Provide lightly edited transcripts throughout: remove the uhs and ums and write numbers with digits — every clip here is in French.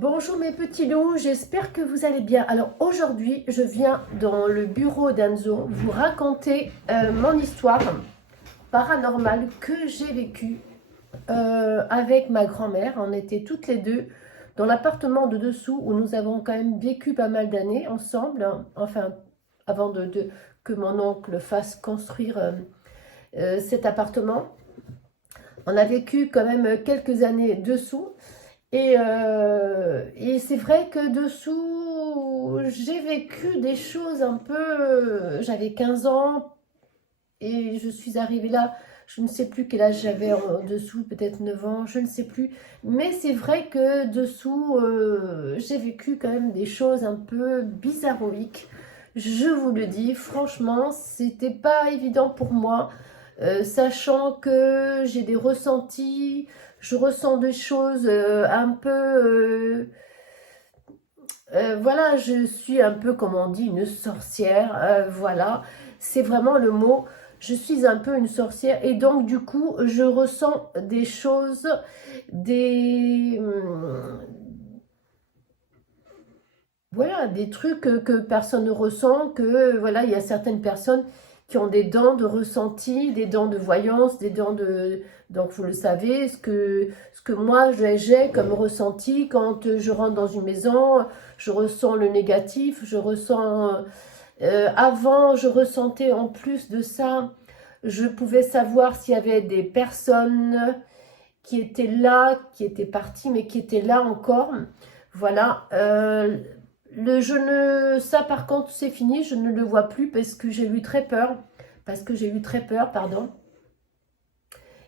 Bonjour mes petits loups, j'espère que vous allez bien. Alors aujourd'hui, je viens dans le bureau d'Anzo vous raconter mon histoire paranormale que j'ai vécue avec ma grand-mère. On était toutes les deux dans l'appartement de dessous où nous avons quand même vécu pas mal d'années ensemble. Enfin, avant que mon oncle fasse construire cet appartement. On a vécu quand même quelques années dessous. Et c'est vrai que dessous, j'ai vécu des choses un peu... J'avais 15 ans et je suis arrivée là, je ne sais plus quel âge j'avais en dessous, peut-être 9 ans, je ne sais plus. Mais c'est vrai que dessous, j'ai vécu quand même des choses un peu bizarroïques. Je vous le dis, franchement, c'était pas évident pour moi, sachant que j'ai des ressentis, je ressens des choses un peu... voilà, je suis un peu, comme on dit, une sorcière. Voilà, c'est vraiment le mot. Je suis un peu une sorcière et donc du coup, je ressens des choses, des... voilà, des trucs que personne ne ressent, que voilà, il y a certaines personnes qui ont des dents de ressenti, des dents de voyance, des dents de... Donc vous le savez, ce que moi j'ai comme ressenti quand je rentre dans une maison, je ressens le négatif, je ressens... avant, je ressentais en plus de ça, je pouvais savoir s'il y avait des personnes qui étaient là, qui étaient parties, mais qui étaient là encore. Voilà. Ça par contre c'est fini, je ne le vois plus parce que j'ai eu très peur, pardon.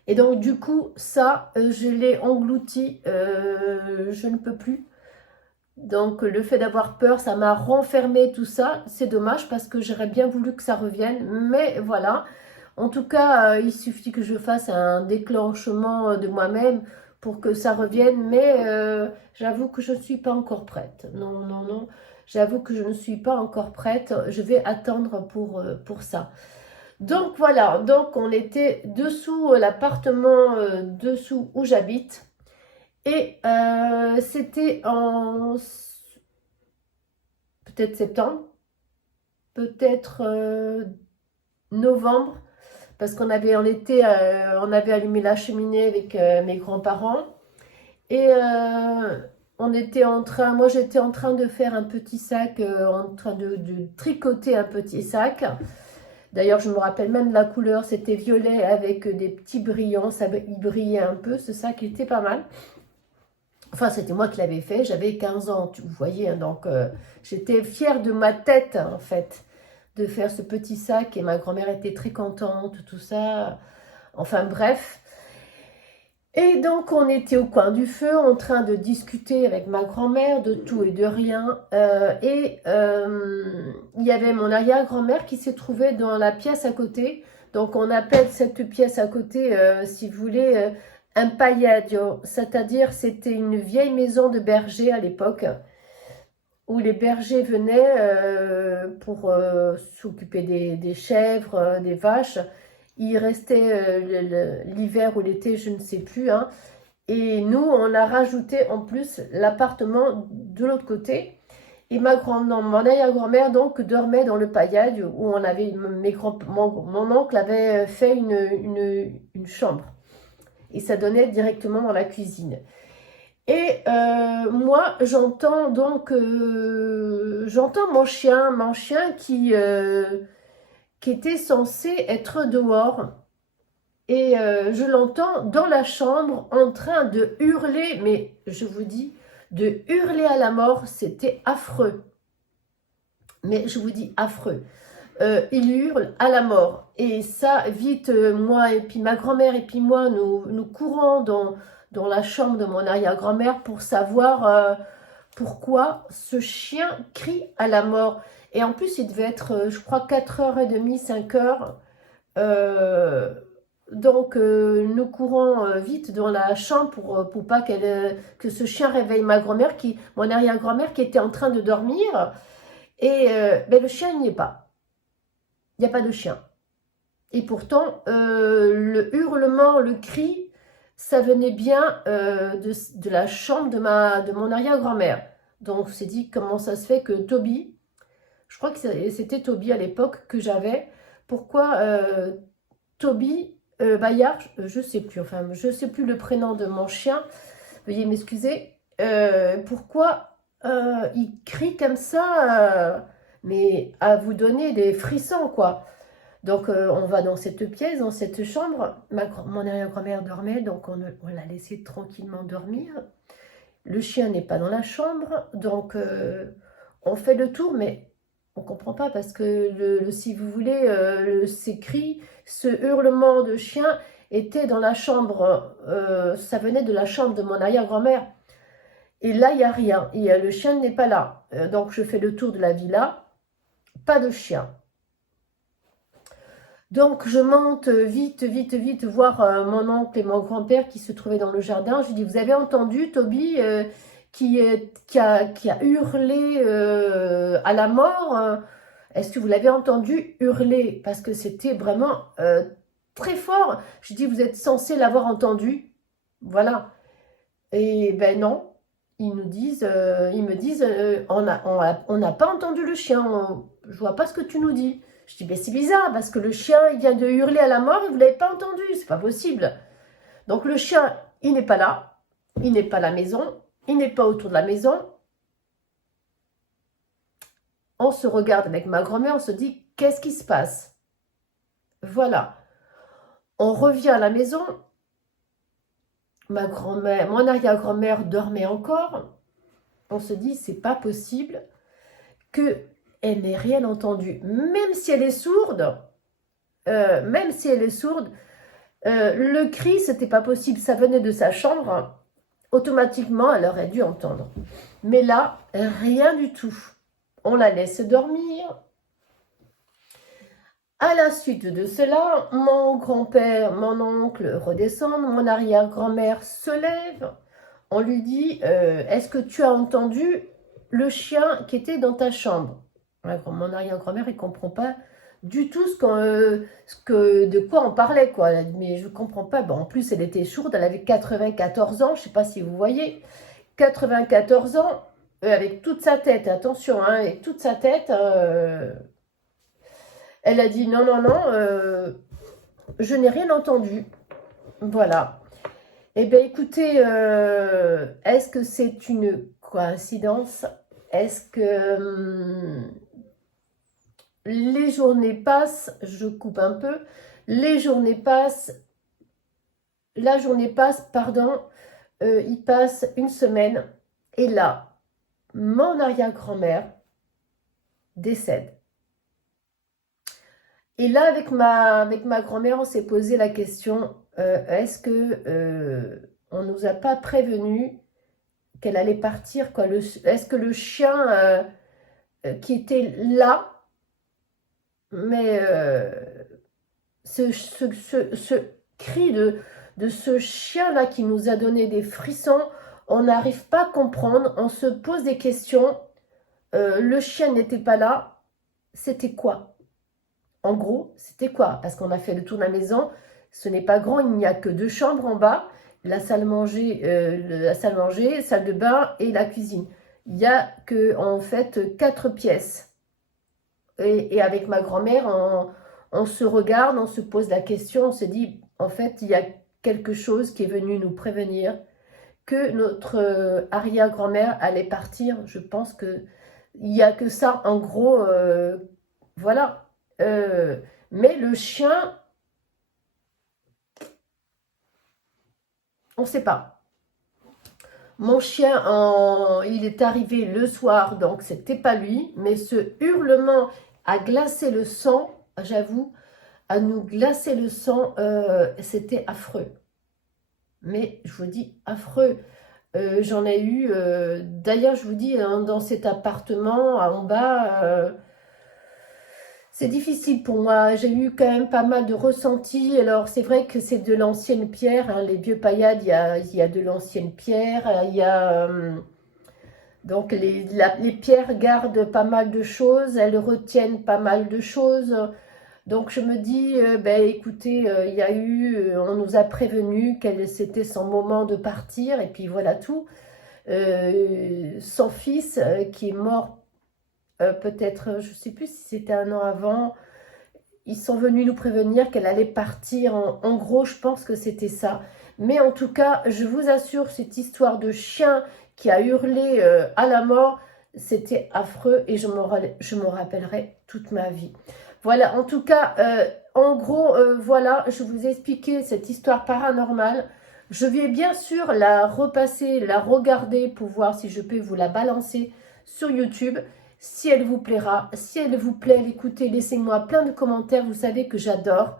Et donc du coup ça, je l'ai englouti, je ne peux plus. Donc le fait d'avoir peur, ça m'a renfermé tout ça, c'est dommage parce que j'aurais bien voulu que ça revienne, mais voilà. En tout cas, il suffit que je fasse un déclenchement de moi-même pour que ça revienne, mais j'avoue que je ne suis pas encore prête. Non, non, non, j'avoue que je ne suis pas encore prête. Je vais attendre pour ça. Donc voilà, donc on était dessous l'appartement, dessous où j'habite. Et c'était en peut-être septembre, peut-être novembre. Parce on avait allumé la cheminée avec mes grands-parents et moi j'étais en train de faire un petit sac, en train de tricoter un petit sac. D'ailleurs, je me rappelle même de la couleur, c'était violet avec des petits brillants, il brillait un peu, ce sac était pas mal. Enfin, c'était moi qui l'avais fait, j'avais 15 ans, vous voyez, hein, donc j'étais fière de ma tête en fait, de faire ce petit sac et ma grand-mère était très contente, tout ça. Enfin bref. Et donc on était au coin du feu en train de discuter avec ma grand-mère de tout et de rien. Il y avait mon arrière-grand-mère qui se trouvait dans la pièce à côté. Donc on appelle cette pièce à côté, si vous voulez, un palladio. C'est-à-dire c'était une vieille maison de berger à l'époque où les bergers venaient pour s'occuper des chèvres, des vaches. Il restait l'hiver ou l'été, je ne sais plus. Hein. Et nous, on a rajouté en plus l'appartement de l'autre côté. Et mon arrière-grand-mère donc dormait dans le paillage où on avait mon oncle avait fait une chambre. Et ça donnait directement dans la cuisine. Et moi, j'entends mon chien qui était censé être dehors. Et je l'entends dans la chambre en train de hurler, mais je vous dis, de hurler à la mort, c'était affreux. Mais je vous dis affreux. Il hurle à la mort. Et ça, vite, moi et puis ma grand-mère et puis moi, nous courons dans la chambre de mon arrière-grand-mère pour savoir pourquoi ce chien crie à la mort. Et en plus, il devait être, je crois, 4h30, 5h. Donc, nous courons vite dans la chambre pour pas que ce chien réveille mon arrière-grand-mère qui était en train de dormir. Et ben, le chien, il n'y est pas. Il n'y a pas de chien. Et pourtant, le hurlement, le cri ça venait bien de la chambre de mon arrière-grand-mère. Donc, on s'est dit, comment ça se fait que Toby, je crois que c'était Toby à l'époque que j'avais, pourquoi Toby Bayard, je sais plus, enfin, je sais plus le prénom de mon chien, veuillez m'excuser, pourquoi il crie comme ça, mais à vous donner des frissons, quoi. Donc, on va dans cette pièce, dans cette chambre. Mon arrière-grand-mère dormait, donc on l'a laissé tranquillement dormir. Le chien n'est pas dans la chambre, donc on fait le tour, mais on ne comprend pas parce que, si vous voulez, ces cris, ce hurlement de chien était dans la chambre, ça venait de la chambre de mon arrière-grand-mère. Et là, il n'y a rien, le chien n'est pas là. Donc, je fais le tour de la villa, pas de chien. Donc, je monte vite, vite, vite voir mon oncle et mon grand-père qui se trouvaient dans le jardin. Je lui dis, vous avez entendu Toby qui a hurlé à la mort Est-ce que vous l'avez entendu hurler? Parce que c'était vraiment très fort. Je dis, vous êtes censé l'avoir entendu. Voilà. Et ben non. Ils me disent, on n'a pas entendu le chien. Je vois pas ce que tu nous dis. Je dis, ben c'est bizarre, parce que le chien, il vient de hurler à la mort et vous ne l'avez pas entendu, c'est pas possible. Donc le chien, il n'est pas là, il n'est pas à la maison, il n'est pas autour de la maison. On se regarde avec ma grand-mère, on se dit, qu'est-ce qui se passe? Voilà. On revient à la maison, ma grand-mère, mon arrière-grand-mère dormait encore. On se dit, c'est pas possible qu'elle n'ait rien entendu, même si elle est sourde. Le cri, c'était pas possible, ça venait de sa chambre, automatiquement, elle aurait dû entendre. Mais là, rien du tout. On la laisse dormir. À la suite de cela, mon grand-père, mon oncle redescendent, mon arrière-grand-mère se lève. On lui dit, est-ce que tu as entendu le chien qui était dans ta chambre? Mon arrière-grand-mère, il ne comprend pas du tout de quoi on parlait, quoi. Mais je ne comprends pas. Bon, en plus, elle était sourde, elle avait 94 ans, je ne sais pas si vous voyez. 94 ans, avec toute sa tête, attention, hein, avec toute sa tête, elle a dit non, non, non, je n'ai rien entendu. Voilà. Eh bien, écoutez, est-ce que c'est une coïncidence? Est-ce que les journées passent, je coupe un peu, les journées passent, la journée passe, pardon, il passe une semaine, et là, mon arrière-grand-mère décède. Et là, avec ma grand-mère, on s'est posé la question, est-ce que on nous a pas prévenu qu'elle allait partir, quoi? Est-ce que le chien qui était là, mais ce cri de ce chien-là qui nous a donné des frissons, on n'arrive pas à comprendre, on se pose des questions. Le chien n'était pas là, c'était quoi? En gros, c'était quoi? Parce qu'on a fait le tour de la maison, ce n'est pas grand, il n'y a que 2 chambres en bas, la salle à manger, salle de bain et la cuisine. Il n'y a que, en fait, 4 pièces. Et avec ma grand-mère, on se regarde, on se pose la question, on se dit, en fait, il y a quelque chose qui est venu nous prévenir que notre arrière-grand-mère allait partir. Je pense qu'il n'y a que ça, en gros, voilà. Mais le chien, on ne sait pas. Mon chien, il est arrivé le soir, donc c'était pas lui, mais ce hurlement a glacé le sang, j'avoue, à nous glacer le sang, c'était affreux. Mais je vous dis, affreux. J'en ai eu, d'ailleurs, je vous dis, hein, dans cet appartement en bas, c'est difficile pour moi. J'ai eu quand même pas mal de ressentis. Alors, c'est vrai que c'est de l'ancienne pierre, hein, les vieux paillades, il y a de l'ancienne pierre. Il y a, donc, les pierres gardent pas mal de choses. Elles retiennent pas mal de choses. Donc je me dis, ben écoutez, il y a eu, on nous a prévenu qu'elle c'était son moment de partir, et puis voilà tout. Son fils qui est mort peut-être, je ne sais plus si c'était un an avant, ils sont venus nous prévenir qu'elle allait partir. En gros, je pense que c'était ça. Mais en tout cas, je vous assure, cette histoire de chien qui a hurlé à la mort, c'était affreux et je m'en rappellerai toute ma vie. Voilà, en tout cas, en gros, voilà, je vous ai expliqué cette histoire paranormale. Je vais bien sûr la repasser, la regarder pour voir si je peux vous la balancer sur YouTube. Si elle vous plaira, si elle vous plaît, écoutez, laissez-moi plein de commentaires, vous savez que j'adore.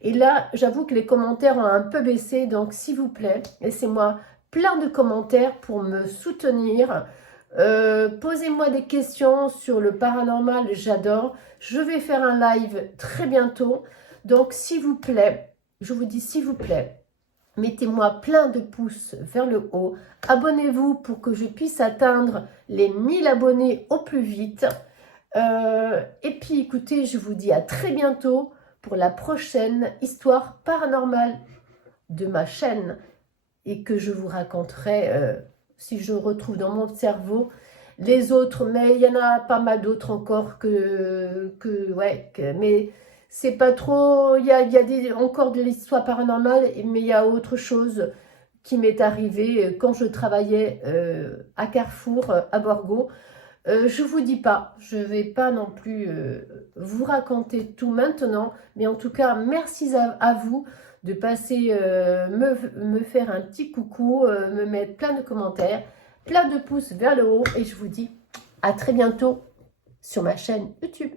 Et là, j'avoue que les commentaires ont un peu baissé, donc s'il vous plaît, laissez-moi plein de commentaires pour me soutenir. Posez-moi des questions sur le paranormal, j'adore. Je vais faire un live très bientôt, donc s'il vous plaît, je vous dis s'il vous plaît, mettez-moi plein de pouces vers le haut. Abonnez-vous pour que je puisse atteindre les 1000 abonnés au plus vite. Et puis écoutez, je vous dis à très bientôt pour la prochaine histoire paranormale de ma chaîne. Et que je vous raconterai, si je retrouve dans mon cerveau, les autres. Mais il y en a pas mal d'autres encore mais c'est pas trop, il y a encore de l'histoire paranormale, mais il y a autre chose qui m'est arrivé quand je travaillais à Carrefour, à Borgo. Je vous dis pas, je vais pas non plus vous raconter tout maintenant, mais en tout cas, merci à vous de passer, me faire un petit coucou, me mettre plein de commentaires, plein de pouces vers le haut, et je vous dis à très bientôt sur ma chaîne YouTube.